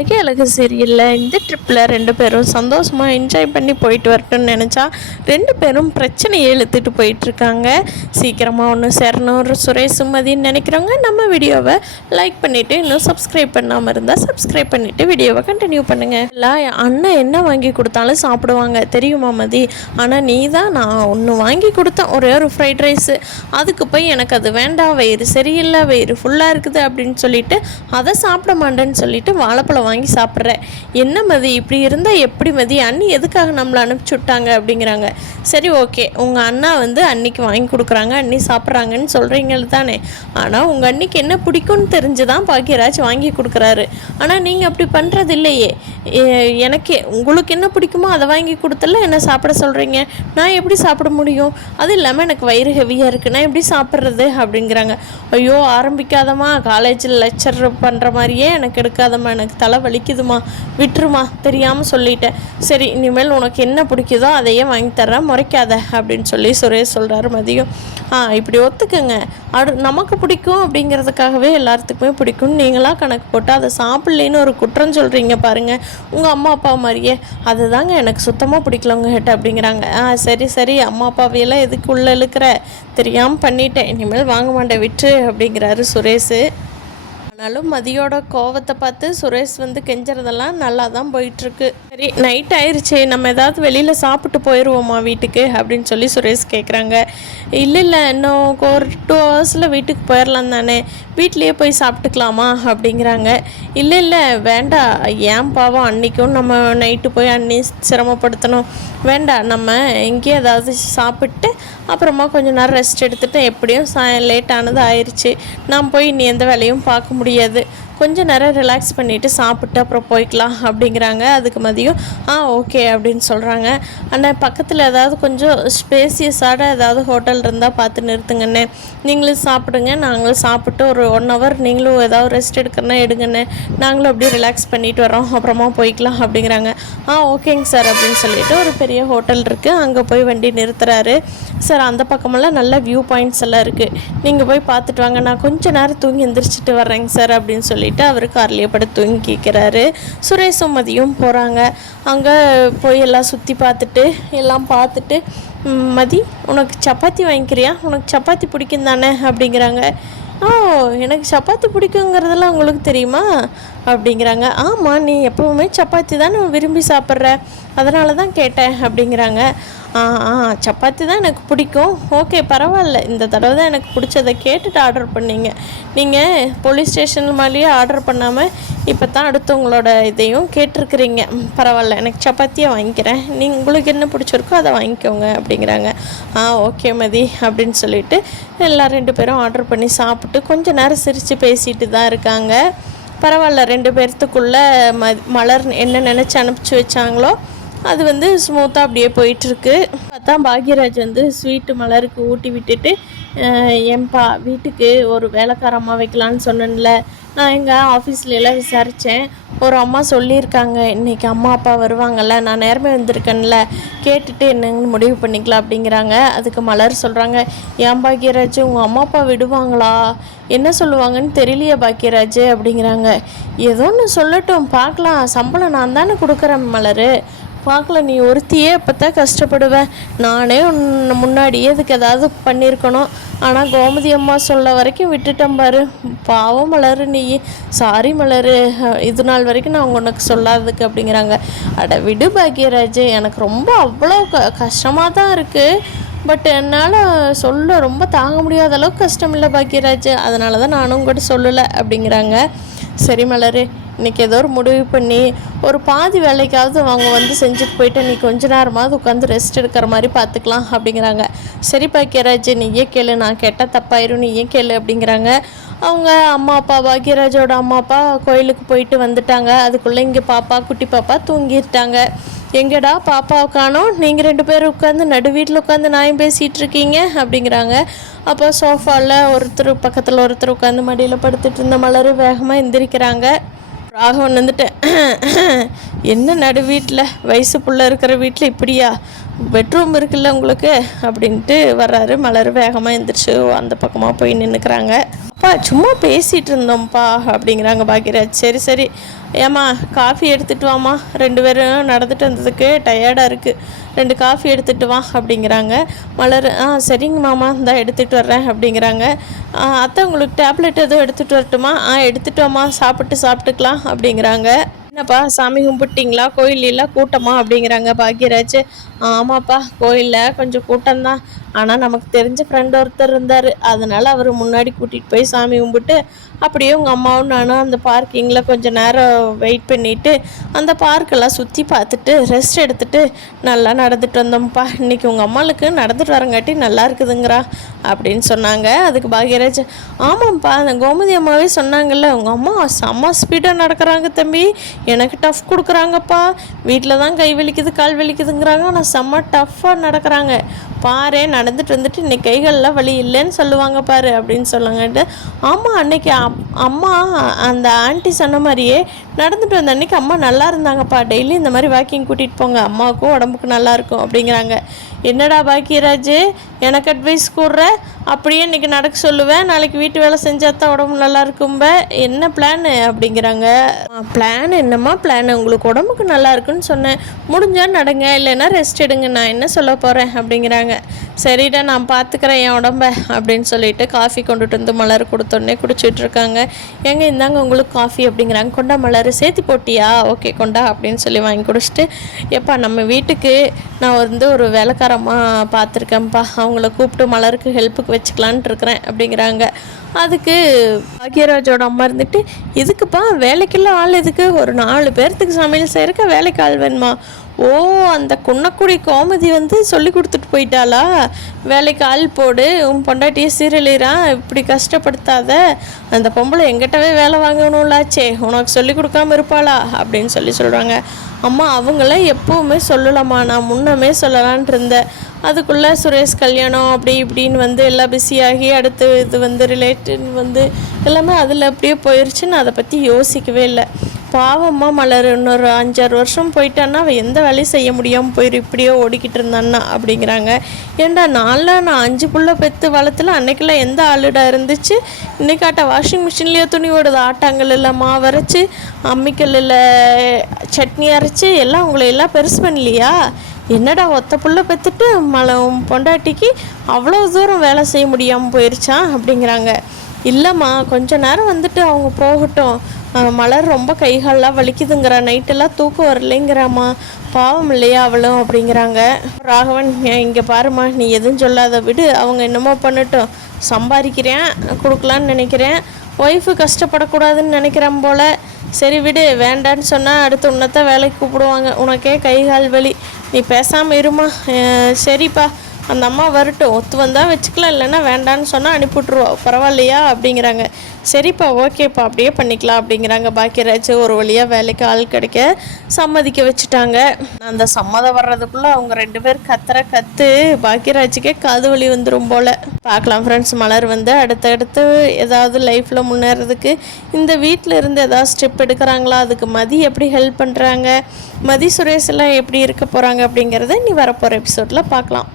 அழகே அழகு சீரியல்ல இந்த ட்ரிப்பில் 2 பேரும் சந்தோஷமாக என்ஜாய் பண்ணி போயிட்டு வரட்டும்னு நினச்சா 2 பேரும் பிரச்சனையை இழுத்துட்டு போயிட்டுருக்காங்க. சீக்கிரமாக ஒன்று சேரணும் சுரேஷ் சுமதின்னு நினைக்கிறவங்க நம்ம வீடியோவை லைக் பண்ணிவிட்டு இன்னும் சப்ஸ்கிரைப் பண்ணாமல் இருந்தால் சப்ஸ்கிரைப் பண்ணிவிட்டு வீடியோவை கண்டினியூ பண்ணுங்கள். இல்லை அண்ணன் என்ன வாங்கி கொடுத்தாலும் சாப்பிடுவாங்க தெரியுமா மதி, ஆனால் நீ தான் நான் ஒன்று வாங்கி கொடுத்தேன் ஒரே ஒரு ஃப்ரைட் ரைஸு, அதுக்கு போய் எனக்கு அது வேண்டாம், வயிறு சரியில்லை, வயிறு ஃபுல்லாக இருக்குது அப்படின்னு சொல்லிட்டு அதை சாப்பிட மாட்டேன்னு சொல்லிட்டு வாழைப்பழம் வாங்கி சாப்பிட்ற. என்ன மதி இப்படி இருந்தால் எப்படி மதி, அண்ணி எதுக்காக நம்மளை அனுப்பிச்சி விட்டாங்க அப்படிங்கிறாங்க. சரி ஓகே, உங்கள் அண்ணா அன்னிக்கு வாங்கி கொடுக்குறாங்க, அண்ணி சாப்பிட்றாங்கன்னு சொல்கிறீங்கள் தானே, ஆனால் உங்கள் அன்னிக்கு என்ன பிடிக்கும்னு தெரிஞ்சு தான் பாக்கியராஜ் வாங்கி கொடுக்குறாரு. ஆனால் நீங்கள் அப்படி பண்ணுறது இல்லையே, எனக்கு உங்களுக்கு என்ன பிடிக்குமோ அதை வாங்கி கொடுத்தல என்ன சாப்பிட சொல்கிறீங்க, நான் எப்படி சாப்பிட முடியும், அது இல்லாமல் எனக்கு வயிறு ஹெவியாக இருக்குது, நான் எப்படி சாப்பிட்றது அப்படிங்கிறாங்க. ஐயோ ஆரம்பிக்காதம்மா, காலேஜில் லெக்சர் பண்ணுற மாதிரியே எனக்கு எடுக்காதம்மா, எனக்கு தலை வலிக்குதுமா, விட்டுருமா, தெரியாமல் சொல்லிட்டேன், சரி இனிமேல் உனக்கு என்ன பிடிக்குதோ அதையே வாங்கி தர்றேன், முறைக்காத அப்படின்னு சொல்லி சுரேஷ் சொல்கிறாரு. மதியம் இப்படி ஒத்துக்குங்க, நமக்கு பிடிக்கும் அப்படிங்கிறதுக்காகவே எல்லாத்துக்குமே பிடிக்கும், நீங்களாக கணக்கு போட்டு அதை சாப்பிட்லேன்னு ஒரு குற்றம் சொல்கிறீங்க பாருங்கள் உங்கள் அம்மா அப்பா மாதிரியே, அதுதாங்க எனக்கு சுத்தமாக பிடிக்கலவங்க கிட்ட அப்படிங்கிறாங்க. சரி சரி, அம்மா அப்பாவையெல்லாம் எதுக்கு உள்ளே இழுக்கிற, தெரியாமல் பண்ணிட்டேன், இனிமேல் வாங்க மாட்டேன் விட்டு அப்படிங்கிறாரு சுரேஷ். ஆனாலும் மதியோட கோவத்தை பார்த்து சுரேஷ் கெஞ்சறதெல்லாம் நல்லா தான் போயிட்டுருக்கு. சரி நைட் ஆயிடுச்சு, நம்ம ஏதாவது வெளியில் சாப்பிட்டு போயிடுவோமா வீட்டுக்கு அப்படின்னு சொல்லி சுரேஷ் கேட்குறாங்க. இல்லை இன்னும் ஒரு 2 ஹவர்ஸில் வீட்டுக்கு போயிடலாம் தானே, வீட்லேயே போய் சாப்பிட்டுக்கலாமா அப்படிங்கிறாங்க. இல்லை வேண்டாம், ஏன் பாவம் அன்றைக்கும் நம்ம நைட்டு போய் அன்னி சிரமப்படுத்தணும், வேண்டாம், நம்ம எங்கேயும் ஏதாவது சாப்பிட்டு அப்புறமா கொஞ்சம் நேரம் ரெஸ்ட் எடுத்துகிட்டு, எப்படியும் லேட் ஆனது ஆயிடுச்சு, நான் போய் இனி எந்த வேலையும் பார்க்க முடியாது, கொஞ்சம் நேரம் ரிலாக்ஸ் பண்ணிவிட்டு சாப்பிட்டு அப்புறம் போய்க்கலாம் அப்படிங்கிறாங்க. அதுக்கு மதியம் ஓகே அப்படின்னு சொல்கிறாங்க. ஆனால் பக்கத்தில் ஏதாவது கொஞ்சம் ஸ்பேசியஸாக ஏதாவது ஹோட்டல் இருந்தால் பார்த்து நிறுத்துங்கண்ணே, நீங்களும் சாப்பிடுங்க, நாங்களும் சாப்பிட்டு ஒரு 1 ஹவர் நீங்களும் ஏதாவது ரெஸ்ட் எடுக்கிறனா எடுங்கண்ணே, நாங்களும் அப்படியே ரிலாக்ஸ் பண்ணிட்டு வரோம், அப்புறமா போய்க்கலாம் அப்படிங்கிறாங்க. ஓகேங்க சார் அப்படின்னு சொல்லிட்டு ஒரு பெரிய ஹோட்டல் இருக்குது, அங்கே போய் வண்டி நிறுத்துறாரு. சார் அந்த பக்கமெல்லாம் நல்ல வியூ பாயிண்ட்ஸ் எல்லாம் இருக்குது, நீங்கள் போய் பார்த்துட்டு வாங்க, நான் கொஞ்சம் நேரம் தூங்கி எந்திரிச்சிட்டு வர்றேங்க சார் அப்படின்னு சொல்லிட்டு அவர் கார்லேயே படுத்து தூங்கிக்கிறாரு. சுரேஷும் மதியும் போகிறாங்க. அங்கே போய் எல்லாம் சுற்றி பார்த்துட்டு எல்லாம் பார்த்துட்டு, மதி உனக்கு சப்பாத்தி வாங்கிக்கிறியா, உனக்கு சப்பாத்தி பிடிக்கும் தானே அப்படிங்கிறாங்க. எனக்கு சப்பாத்தி பிடிக்குங்கிறதெல்லாம் உங்களுக்கு தெரியுமா அப்படிங்கிறாங்க. ஆமாம், நீ எப்போவுமே சப்பாத்தி தான் விரும்பி சாப்பிட்ற, அதனால தான் கேட்டேன் அப்படிங்கிறாங்க. சப்பாத்தி தான் எனக்கு பிடிக்கும், ஓகே பரவாயில்ல, இந்த தடவை தான் எனக்கு பிடிச்சதை கேட்டுட்டு ஆர்டர் பண்ணீங்க, நீங்கள் போலீஸ் ஸ்டேஷன் மாதிரியே ஆர்டர் பண்ணாமல் இப்போ தான் அடுத்தவங்களோட இதையும் கேட்டிருக்கிறீங்க, பரவாயில்ல, எனக்கு சப்பாத்தியை வாங்கிக்கிறேன், உங்களுக்கு என்ன பிடிச்சிருக்கோ அதை வாங்கிக்கோங்க அப்படிங்கிறாங்க. ஓகே மதி அப்படின்னு சொல்லிட்டு எல்லாம் 2 பேரும் ஆர்டர் பண்ணி சாப்பிட்டு கொஞ்சம் நேரம் சிரித்து பேசிட்டு தான் இருக்காங்க. பரவாயில்ல, 2 பேர்த்துக்குள்ளே மலர் என்ன நினச்சி அனுப்பிச்சி வச்சாங்களோ அது ஸ்மூத்தாக அப்படியே போயிட்டுருக்கு. பார்த்தா பாக்யராஜ் ஸ்வீட்டு மலருக்கு ஊட்டி விட்டுட்டு, ஏன்பா வீட்டுக்கு ஒரு வேலைக்காரம்மா வைக்கலான்னு சொன்னேன்ல, நான் எங்கள் ஆஃபீஸில் எல்லாம் விசாரித்தேன், ஒரு அம்மா சொல்லியிருக்காங்க இன்றைக்கி அம்மா அப்பா வருவாங்கள்ல, நான் நேரமே வந்திருக்கேன்ல, கேட்டுட்டு என்னன்னு முடிவு பண்ணிக்கலாம் அப்படிங்கிறாங்க. அதுக்கு மலர் சொல்கிறாங்க, ஏன் பாக்யராஜ் உங்கள் அம்மா அப்பா விடுவாங்களா, என்ன சொல்லுவாங்கன்னு தெரியலையே பாக்யராஜ் அப்படிங்கிறாங்க. ஏதோ ஒன்று சொல்லட்டும் பார்க்கலாம், சம்பளம் நான் தானே கொடுக்குறேன் மலர், பார்க்கல, நீ ஒருத்தியே அப்போ தான் கஷ்டப்படுவேன், நானே முன்னாடியே அதுக்கு ஏதாவது பண்ணியிருக்கணும், ஆனால் கோமதி அம்மா சொல்ல வரைக்கும் விட்டுட்டேன் பாரு, பாவம் மலர் நீ, சாரி மலர், இது நாள் வரைக்கும் நான் உனக்கு சொல்லாததுக்கு அப்படிங்கிறாங்க. அட விடு பாக்யராஜ், எனக்கு ரொம்ப அவ்வளோ கஷ்டமாக தான் இருக்குது, பட் என்னால் சொல்ல ரொம்ப தாங்க முடியாத அளவுக்கு கஷ்டம் இல்லை பாக்யராஜ், அதனால தான் நானும் உங்கள்கிட்ட சொல்லலை அப்படிங்கிறாங்க. சரி மலர், இன்றைக்கி ஏதோ ஒரு முடிவு பண்ணி ஒரு பாதி வேலைக்காவது அவங்க செஞ்சுட்டு போயிட்டு நீ கொஞ்ச நேரமாவது உட்காந்து ரெஸ்ட் எடுக்கிற மாதிரி பார்த்துக்கலாம் அப்படிங்கிறாங்க. சரி பாக்யராஜ் நீயே கேளு, நான் கேட்டால் தப்பாயிரும், நீயே கேளு அப்படிங்கிறாங்க. அவங்க அம்மா அப்பா பாக்யராஜோட அம்மா அப்பா கோயிலுக்கு போயிட்டு வந்துட்டாங்க. அதுக்குள்ளே இங்கே பாப்பா குட்டி பாப்பா தூங்கிட்டாங்க. எங்கடா பாப்பாவை காணோம், நீங்கள் 2 பேரும் உட்காந்து நடு வீட்டில் உட்காந்து நாயும் பேசிகிட்டு இருக்கீங்க அப்படிங்கிறாங்க. அப்போ சோஃபாவில் ஒருத்தர் பக்கத்தில் ஒருத்தர் உட்காந்து மடியில் படுத்துட்டு இருந்த மலர் வேகமாக எந்திரிக்கிறாங்க. ராகவன் என்ன நடு வீட்டில் வயசு புள்ள இருக்கிற வீட்டில் இப்படியா, பெட்ரூம் இருக்குல்ல உங்களுக்கு அப்படின்ட்டு வர்றாரு. மலர் வேகமாக எந்திரிச்சு அந்த பக்கமாக போய் நின்றுக்கிறாங்க. சும்மா பேசிகிட்டு இருந்தோம்ப்பா அப்படிங்கிறாங்க பாக்கியராஜ். சரி சரி ஏம்மா காஃபி எடுத்துகிட்டு வாம்மா, 2 பேரும் நடந்துட்டு வந்ததுக்கு டயர்டாக இருக்குது, 2 காஃபி எடுத்துகிட்டு வா அப்படிங்கிறாங்க. மலர் சரிங்க மாமா இந்தா எடுத்துகிட்டு வர்றேன் அப்படிங்கிறாங்க. அத்தை உங்களுக்கு டேப்லெட் எதுவும் எடுத்துகிட்டு வரட்டுமா? எடுத்துகிட்டு வாம்மா, சாப்பிட்டுக்கலாம் அப்படிங்கிறாங்க. என்னப்பா சாமி கும்பிட்டிங்களா, கோயிலெலாம் கூட்டமா அப்படிங்கிறாங்க பாக்யராஜ். ஆமாப்பா கோயிலில் கொஞ்சம் கூட்டம்தான், ஆனால் நமக்கு தெரிஞ்ச ஃப்ரெண்ட் ஒருத்தர் இருந்தார், அதனால் அவர் முன்னாடி கூட்டிகிட்டு போய் சாமி கும்பிட்டு அப்படியே உங்கள் அம்மாவும் நானும் அந்த பார்க்கிங்கில் கொஞ்சம் நேரம் வெயிட் பண்ணிவிட்டு அந்த பார்க்கெல்லாம் சுற்றி பார்த்துட்டு ரெஸ்ட் எடுத்துகிட்டு நல்லா நடந்துட்டு வந்தோம்ப்பா. இன்றைக்கி உங்கள் அம்மாளுக்கு நடந்துட்டு வரங்காட்டி நல்லா இருக்குதுங்கிறா அப்படின்னு சொன்னாங்க. அதுக்கு பாக்யராஜ் ஆமாம்ப்பா அந்த கோமதி அம்மாவே சொன்னாங்கல்ல, உங்கள் அம்மா செம்ம ஸ்பீடாக நடக்கிறாங்க தம்பி, எனக்கு டஃப் கொடுக்குறாங்கப்பா, வீட்டில் தான் கை வலிக்குது கால் வலிக்குதுங்கிறாங்க, ஆனால் செம்ம டஃப்பாக நடக்கிறாங்க பாரு, நடந்துட்டு வந்துட்டு இன்னைக்கு கைகள்லாம் வலி இல்லைன்னு சொல்லுவாங்க பாரு அப்படின்னு சொல்லுங்கன்ட்டு. ஆமாம் அன்னைக்கு அம்மா அந்த ஆண்டி சொன்ன மாதிரியே நடந்துட்டு வந்த அன்றைக்கி அம்மா நல்லா இருந்தாங்கப்பா, டெய்லி இந்த மாதிரி வாக்கிங் கூட்டிகிட்டு போங்க, அம்மாவுக்கும் உடம்புக்கு நல்லாயிருக்கும் அப்படிங்கிறாங்க. என்னடா பாக்கியராஜ் எனக்கு அட்வைஸ் கூடுற, அப்படியே இன்றைக்கி நடக்க சொல்லுவேன், நாளைக்கு வீட்டு வேலை செஞ்சால் தான் உடம்பு நல்லா இருக்கும்ப, என்ன பிளானு அப்படிங்கிறாங்க. பிளான் என்னம்மா பிளான், உங்களுக்கு உடம்புக்கு நல்லா இருக்குன்னு சொன்னேன், முடிஞ்சால் நடங்க இல்லைன்னா ரெஸ்ட் எடுங்க, நான் என்ன சொல்ல போகிறேன் அப்படிங்கிறாங்க. சரிடா நான் பார்த்துக்கிறேன் என் உடம்ப அப்படின்னு சொல்லிட்டு காஃபி கொண்டுட்டு வந்து மலர் கொடுத்தோடனே குடிச்சிட்டு இருக்காங்க. எங்கே இந்தாங்க உங்களுக்கு காஃபி அப்படிங்கிறாங்க. கொண்டா மலர் சேர்த்து போட்டியா, ஓகே கொண்டா அப்படின்னு சொல்லி வாங்கி குடிச்சிட்டு, எப்பா நம்ம வீட்டுக்கு நான் வந்து ஒரு வேலைக்காரமாக பார்த்துருக்கேன்ப்பா, அவங்கள கூப்பிட்டு மலருக்கு ஹெல்ப்புக்கு வச்சுக்கலான்ட்டு இருக்கிறேன் அப்படிங்கிறாங்க. அதுக்கு பாக்யராஜோட அம்மா இருந்துட்டு, இதுக்குப்பா வேலைக்கெல்லாம் ஆள் எதுக்கு, ஒரு 4 பேர்த்துக்கு சமையல் செய்கிறக்க வேலைக்கு ஆள் வேணுமா? ஓ அந்த குன்னக்குடி கோமதி வந்து சொல்லி கொடுத்துட்டு போயிட்டாளா, வேலைக்கு ஆள் போடு, உன் பொண்டாட்டியை சீரழிறா, இப்படி கஷ்டப்படுத்தாத, அந்த பொம்பளை எங்கிட்டவே வேலை வாங்கணும்லாச்சே, உனக்கு சொல்லி கொடுக்காம இருப்பாளா அப்படின்னு சொல்கிறாங்க. அம்மா அவங்கள எப்போவுமே சொல்லலாமா, நான் முன்னமே சொல்லலான்ட்டு இருந்தேன், அதுக்குள்ளே சுரேஷ் கல்யாணம் அப்படி இப்படின்னு வந்து எல்லாம் பிஸியாகி அடுத்து இது வந்து ரிலேட்டிவ் வந்து எல்லாமே அதில் அப்படியே போயிடுச்சு, நான் அதை பற்றி யோசிக்கவே இல்லை. பாவம்மா மலர், இன்னொரு 5-6 வருஷம் போயிட்டான்னா அவள் எந்த வேலையும் செய்ய முடியாமல் போயிரு, இப்படியோ ஓடிக்கிட்டு இருந்தான்னா அப்படிங்கிறாங்க. ஏண்டா நான் 5 புள்ள பெற்று வளர்த்துல அன்னைக்கெல்லாம் எந்த ஆளுடா இருந்துச்சு, இன்றைக்காட்ட வாஷிங் மிஷின்லேயே துணி ஓடுது, ஆட்டாங்கல்லில் மாவு அரைச்சி அம்மிக்கல்லில் சட்னி அரைச்சி எல்லாம் உங்களை எல்லாம் பெருசு பண்ணலையா, என்னடா ஒத்த புள்ள பெற்றுட்டு பொண்டாட்டிக்கு அவ்வளோ தூரம் வேலை செய்ய முடியாமல் போயிடுச்சா அப்படிங்கிறாங்க. இல்லைம்மா கொஞ்ச நேரம் வந்துட்டு அவங்க போகட்டும், மலர் ரொம்ப கைகாலெலாம் வலிக்குதுங்கிறா, நைட்டெல்லாம் தூக்கம் வரலைங்கிறாம்மா, பாவம் இல்லையா அவளும் அப்படிங்கிறாங்க. ராகவன் இங்கே பாருமா, நீ எதுவும் சொல்லாத விடு, அவங்க என்னமோ பண்ணட்டும், சம்பாதிக்கிறேன் கொடுக்கலான்னு நினைக்கிறேன், ஒய்ஃபு கஷ்டப்படக்கூடாதுன்னு நினைக்கிறேன் போல், சரி விடு, வேண்டான்னு சொன்னால் அடுத்து உன்னத்தான் வேலைக்கு கூப்பிடுவாங்க, உனக்கே கைகால் வலி, நீ பேசாமல் இருமா. சரிப்பா அந்த அம்மா வரட்டும், ஒத்து வந்தால் வச்சுக்கலாம், இல்லைன்னா வேண்டான்னு சொன்னால் அனுப்பிவிட்ருவோம், பரவாயில்லையா அப்படிங்கிறாங்க. சரிப்பா ஓகேப்பா அப்படியே பண்ணிக்கலாம் அப்படிங்கிறாங்க. பாக்யராஜ் ஒரு வழியாக வேலைக்கு ஆள் கிடைக்க சம்மதிக்க வச்சுட்டாங்க. அந்த சம்மதம் வர்றதுக்குள்ளே அவங்க 2 பேர் கத்து பாக்யராஜுக்கே காது வலி வந்துடும் போல். பார்க்கலாம் ஃப்ரெண்ட்ஸ், மலர் வந்து அடுத்தடுத்து ஏதாவது லைஃப்பில் முன்னேறதுக்கு இந்த வீட்டில் இருந்து ஏதாவது ஸ்டெப் எடுக்கிறாங்களா, அதுக்கு மதி எப்படி ஹெல்ப் பண்ணுறாங்க, மதி சுரேஷ் எல்லாம் எப்படி இருக்க போகிறாங்க அப்படிங்கிறத நீ வரப்போகிற எபிசோடில் பார்க்கலாம்.